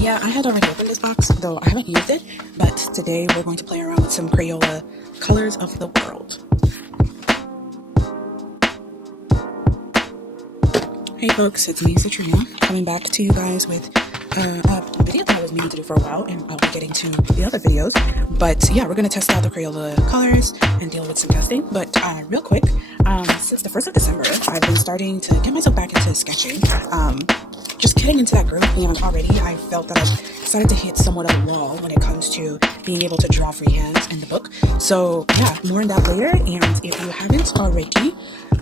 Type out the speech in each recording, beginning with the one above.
Yeah, I had already opened this box, though I haven't used it, but today we're going to play around with some Crayola Colors of the World. Hey folks, it's me, Citrina, coming back to you guys with a video that I was meaning to do for a while, and I'll be getting to the other videos. But yeah, we're going to test out the Crayola colors and deal with some testing. But real quick, since the 1st of December, I've been starting to get myself back into sketching. Just getting into that groove, and already I felt that I started to hit somewhat of a wall when it comes to being able to draw freehands in the book. So yeah, more on that later. And if you haven't already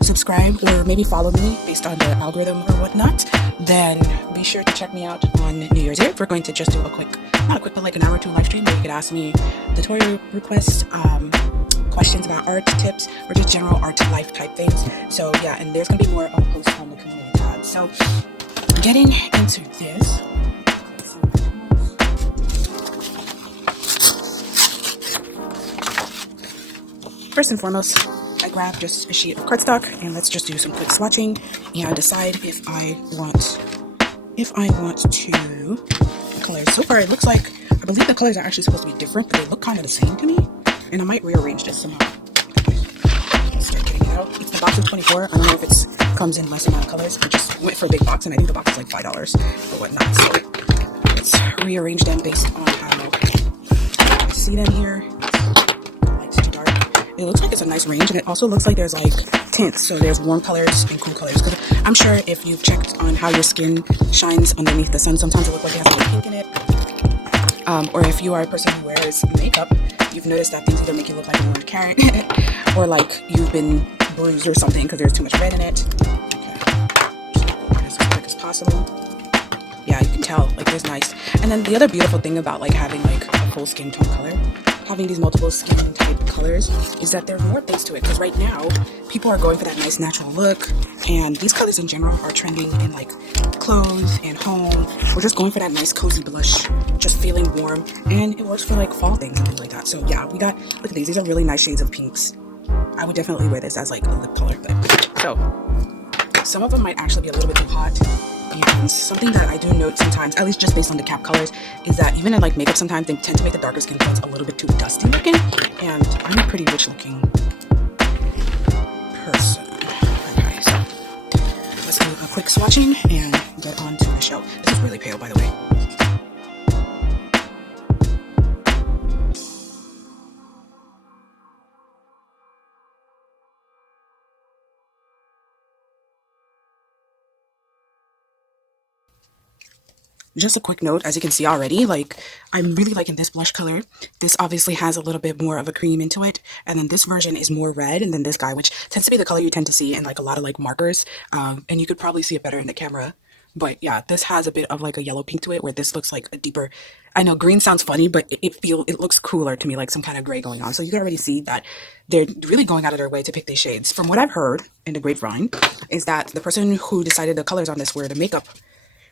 subscribed or maybe follow me based on the algorithm or whatnot, then be sure to check me out on New Year's Eve. We're going to just do a quick, not a quick, but like an hour or two live stream where you could ask me tutorial requests, questions about art tips, or just general art to life type things. So yeah, and there's gonna be more I'll post on the community tab. So getting into this, first and foremost, I grab just a sheet of cardstock and let's just do some quick swatching and decide if I want to colors. So far it looks like, I believe the colors are actually supposed to be different, but they look kind of the same to me, and I might rearrange this somehow. Let's start getting it out. It's the box of 24. I don't know if it comes in less amount of colors. I just went for a big box, and I think the box is like $5 or whatnot. So let's rearrange them based on how I see them here. Light to dark. It looks like it's a nice range, and it also looks like there's like tints. So there's warm colors and cool colors. Because I'm sure if you've checked on how your skin shines underneath the sun, sometimes it looks like it has a little pink in it. Or if you are a person who wears makeup, you've noticed that things either make you look like an orange carrot or like you've been bruised or something because there's too much red in it. Okay, just as quick as possible. Yeah, you can tell, like, there's nice. And then the other beautiful thing about like having like a full skin tone color, having these multiple skin type colors, is that there's more things to it. Because right now, people are going for that nice natural look, and these colors in general are trending in like clothes and home. We're just going for that nice cozy blush, just feeling warm, and it works for like fall things and things like that. So yeah, we got, look at these. These are really nice shades of pinks. I would definitely wear this as like a lip color. But so some of them might actually be a little bit too hot. And something that I do note sometimes, at least just based on the cap colors, is that even in like makeup, sometimes they tend to make the darker skin tones a little bit too dusty looking. And I'm a pretty rich looking person. Okay, so let's do a quick swatching and get on to the show. This is really pale, by the way. Just a quick note, as you can see already, like, I'm really liking this blush color. This obviously has a little bit more of a cream into it, and then this version is more red, and then this guy, which tends to be the color you tend to see in like a lot of like markers, and you could probably see it better in the camera. But yeah, this has a bit of like a yellow pink to it, where this looks like a deeper, I know green sounds funny, but it looks cooler to me, like some kind of gray going on. So you can already see that they're really going out of their way to pick these shades. From what I've heard in the grapevine, is that the person who decided the colors on this were the makeup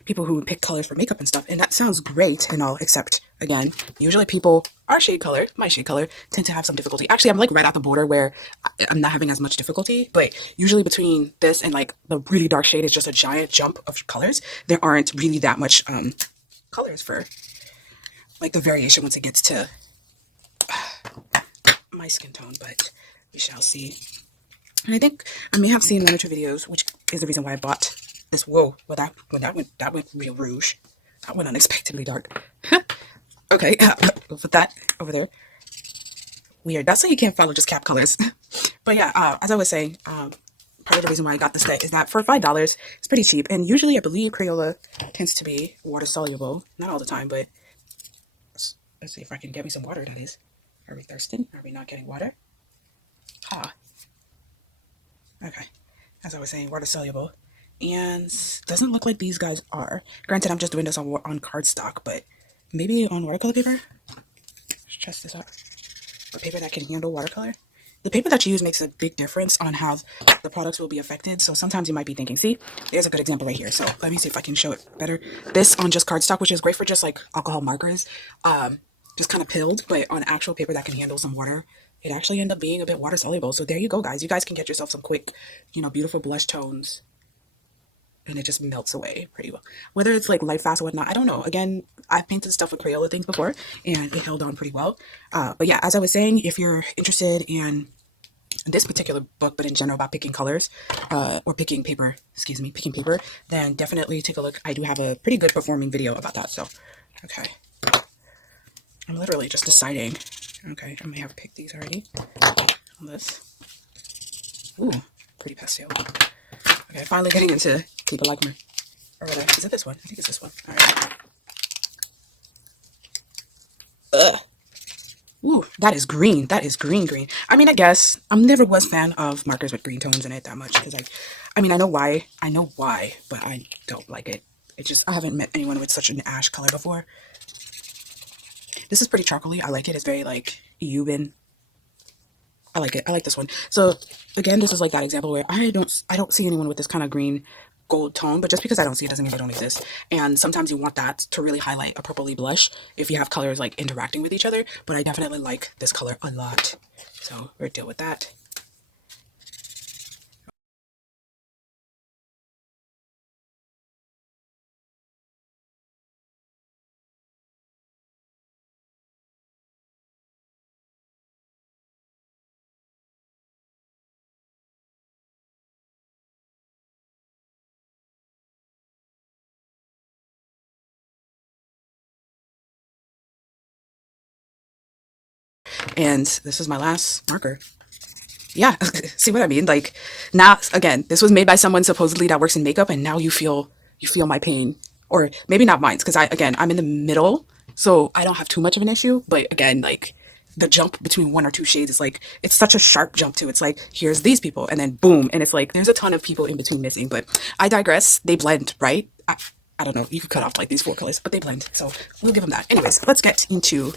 people who pick colors for makeup and stuff, and that sounds great and all, except again, usually people our shade color, my shade color, tend to have some difficulty. Actually, I'm like right at the border where I'm not having as much difficulty, but usually between this and like the really dark shade is just a giant jump of colors. There aren't really that much colors for like the variation once it gets to my skin tone, but we shall see. And I think I may have seen one or two videos, which is the reason why I bought this. Whoa, well that went real rouge. That went unexpectedly dark. Okay, we'll put that over there. Weird. That's why you can't follow just cap colors. But yeah, as I was saying, part of the reason why I got this set is that for $5, it's pretty cheap. And usually I believe Crayola tends to be water soluble. Not all the time, but let's see if I can get me some water, that is. Are we thirsting? Are we not getting water? Ah. Okay. As I was saying, water soluble. And doesn't look like these guys are. Granted, I'm just doing this on cardstock, but maybe on watercolor paper. Let's test this out. A paper that can handle watercolor. The paper that you use makes a big difference on how the products will be affected. So sometimes you might be thinking, see, there's a good example right here. So let me see if I can show it better. This on just cardstock, which is great for just like alcohol markers, just kind of pilled, but on actual paper that can handle some water, it actually ended up being a bit water soluble. So there you go, guys. You guys can get yourself some quick, beautiful blush tones and it just melts away pretty well. Whether it's like light fast or whatnot, I don't know. Again, I've painted stuff with Crayola things before, and it held on pretty well. But yeah, as I was saying, if you're interested in this particular book, but in general about picking colors, or picking paper, excuse me, picking paper, then definitely take a look. I do have a pretty good performing video about that. So, okay. I'm literally just deciding. Okay, I may have picked these already on this. Ooh, pretty pastel. Okay, finally getting into people like me. Or whether, is it this one? I think it's this one. All right. Ugh. Ooh, that is green. That is green, green. I mean, I guess I never was a fan of markers with green tones in it that much because I mean, I know why. I know why, but I don't like it. It just, I haven't met anyone with such an ash color before. This is pretty charcoaly. I like it. It's very like Euban. I like it. I like this one. So again, this is like that example where I don't see anyone with this kind of green gold tone, but just because I don't see it doesn't mean they don't exist. And sometimes you want that to really highlight a purpley blush if you have colors like interacting with each other. But I definitely like this color a lot. So we'll deal with that. And this is my last marker. Yeah, see what I mean? Like now, again, this was made by someone supposedly that works in makeup, and now you feel my pain, or maybe not mine, because I'm in the middle, so I don't have too much of an issue. But again, like the jump between one or two shades is like it's such a sharp jump too. It's like here's these people, and then boom, and it's like there's a ton of people in between missing. But I digress. They blend, right? I don't know. You could cut off like these four colors, but they blend, so we'll give them that. Anyways, let's get into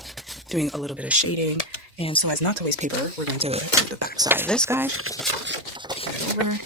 doing a little bit of shading. And so as not to waste paper, we're going to do the back side of this guy. Get it over.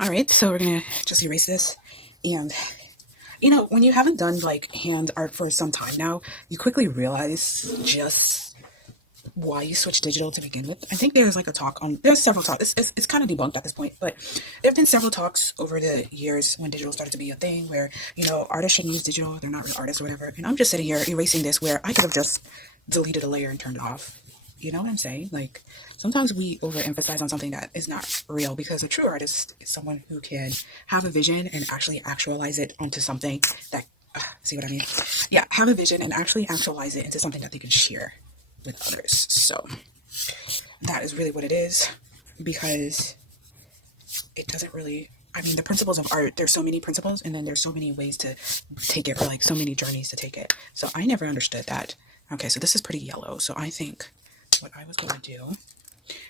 All right, so we're gonna just erase this. And you know, when you haven't done like hand art for some time now, you quickly realize just why you switch digital to begin with. I think there's like a talk on, there's several talks. It's kind of debunked at this point, but there have been several talks over the years when digital started to be a thing where, you know, artists shouldn't use digital. They're not real artists or whatever. And I'm just sitting here erasing this where I could have just deleted a layer and turned it off. You know what I'm saying? Like sometimes we overemphasize on something that is not real because a true artist is someone who can have a vision and actually actualize it onto something that, see what I mean? Yeah, have a vision and actually actualize it into something that they can share with others. So that is really what it is, because it doesn't really, I mean, the principles of art, there's so many principles and then there's so many ways to take it, or like so many journeys to take it. So I never understood that. Okay, so this is pretty yellow. So I think what I was going to do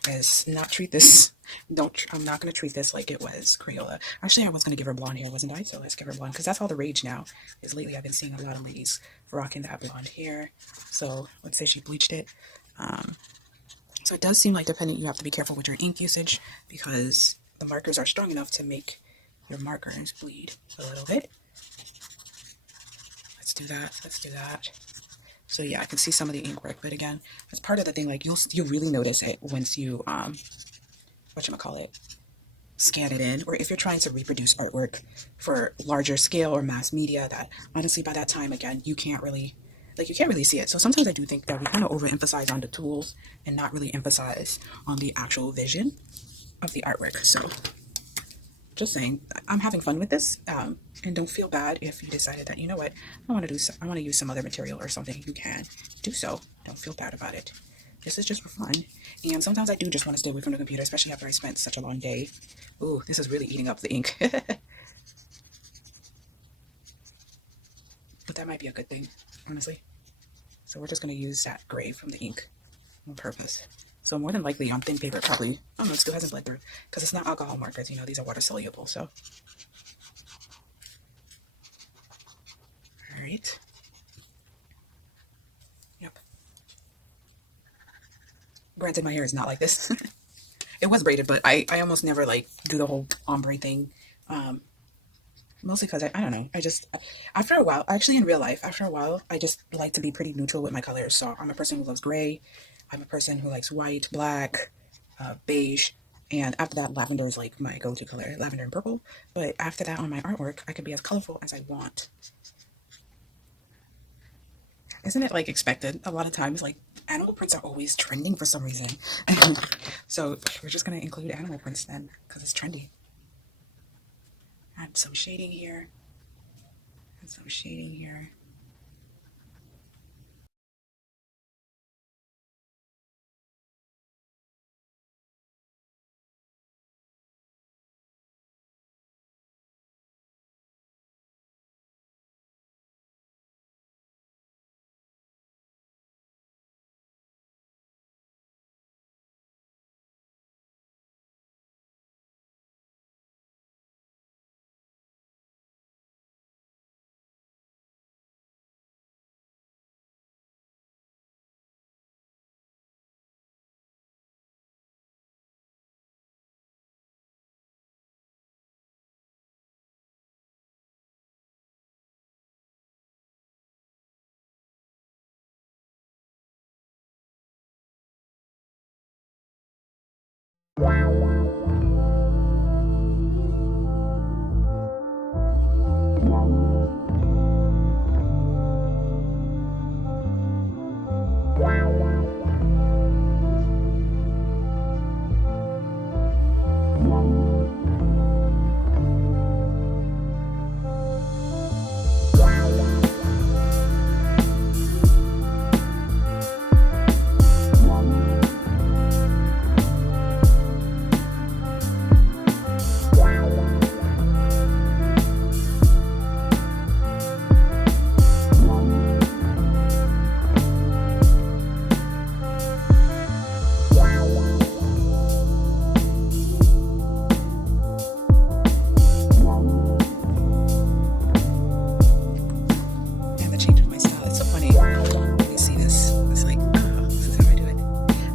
is not treat this, I'm not going to treat this like it was Crayola. Actually, I was going to give her blonde hair, wasn't I? So let's give her blonde, because that's all the rage now, is lately I've been seeing a lot of ladies rocking that blonde hair. So let's say she bleached it. So it does seem like, depending, you have to be careful with your ink usage because the markers are strong enough to make your markers bleed a little bit. Let's do that. Let's do that. So yeah, I can see some of the ink work, but again, that's part of the thing. Like you'll really notice it once you whatchamacallit, scan it in, or if you're trying to reproduce artwork for larger scale or mass media, that honestly by that time, again, you can't really see it. So sometimes I do think that we kind of overemphasize on the tools and not really emphasize on the actual vision of the artwork. So just saying, I'm having fun with this, and don't feel bad if you decided that, you know what, I want to use some other material or something. You can do so. Don't feel bad about it. This is just for fun. And sometimes I do just want to stay away from the computer, especially after I spent such a long day. Ooh, this is really eating up the ink. But that might be a good thing, honestly. So we're just going to use that gray from the ink on purpose. So more than likely on thin paper, probably, oh no, it still hasn't bled through because it's not alcohol markers, you know, these are water soluble. So, all right. Yep. Granted, my hair is not like this. It was braided, but I almost never like do the whole ombre thing. Mostly because I don't know. I just, after a while, actually in real life, after a while, I just like to be pretty neutral with my colors. So I'm a person who loves gray. I'm a person who likes white, black, beige. And after that, lavender is like my go-to color, lavender and purple. But after that, on my artwork, I could be as colorful as I want. Isn't it like expected? A lot of times, like animal prints are always trending for some reason. So we're just going to include animal prints then because it's trendy. Add some shading here. Add some shading here.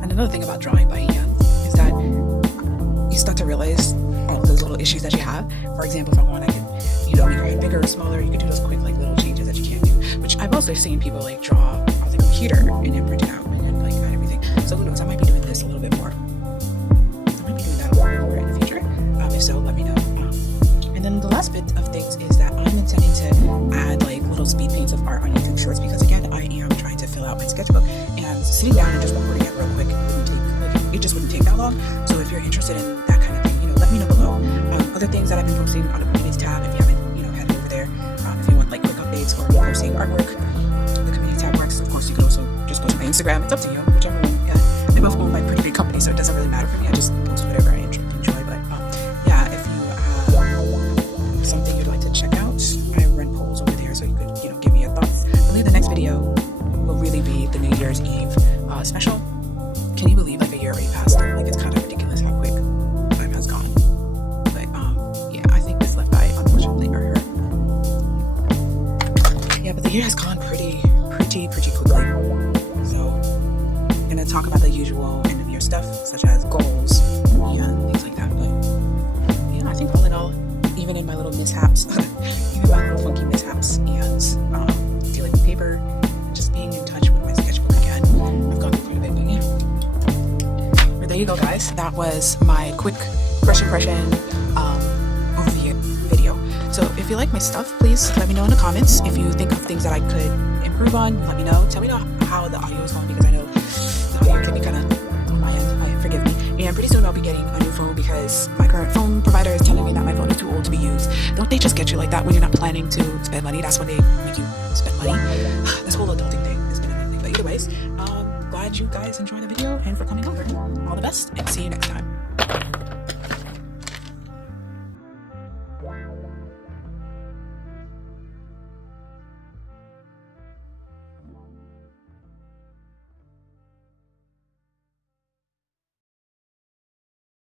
Another thing about drawing by hand is that you start to realize all of those little issues that you have. For example, if I want, I could, you know, make it bigger or smaller. You could do those quick, like, little changes that you can't do. Which I've also seen people like draw on the computer and then print it out and then like add everything. So who knows? I might be doing this a little bit more. I might be doing that a little bit more in the future. If so, let me know. And then the last bit of things is that I'm intending to add like little speed paints of art on YouTube Shorts because again, I am trying to fill out my sketchbook and sitting down and just recording it real quick it just wouldn't take that long. So if you're interested in that kind of thing, you know, let me know below. Other things that I've been posting on the community tab, if you haven't, you know, headed over there. If you want like quick updates or posting artwork, the community tab works. Of course, you could also just go to my Instagram. It's up to you, whichever one. Yeah, they both own like pretty big companies, so it doesn't really matter for me. I just post whatever I enjoy. But yeah, if you have something you'd like to check out, I run polls over there, so you could, you know, give me your thoughts. I believe the next video will really be the New Year's Eve special. Can you believe like a year already passed? Like it's kind of ridiculous how quick time has gone. But yeah, I think this left eye unfortunately hurt. Yeah, but the year has gone pretty quickly. So I'm gonna talk about the usual end of year stuff, such as goals, that was my quick first impression overview video. So if you like my stuff, please let me know in the comments. If you think of things that I could improve on, let me know. Tell me how the audio is going, because I know the audio can be kind of on my end. Forgive me. And pretty soon I'll be getting a new phone, because my current phone provider is telling me that my phone is too old to be used. Don't they just get you like that when you're not planning to spend money? That's when they make you spend money. This whole adulting thing has been another thing. But either ways, glad you guys enjoyed the video and for coming over. All the best, and see you next time.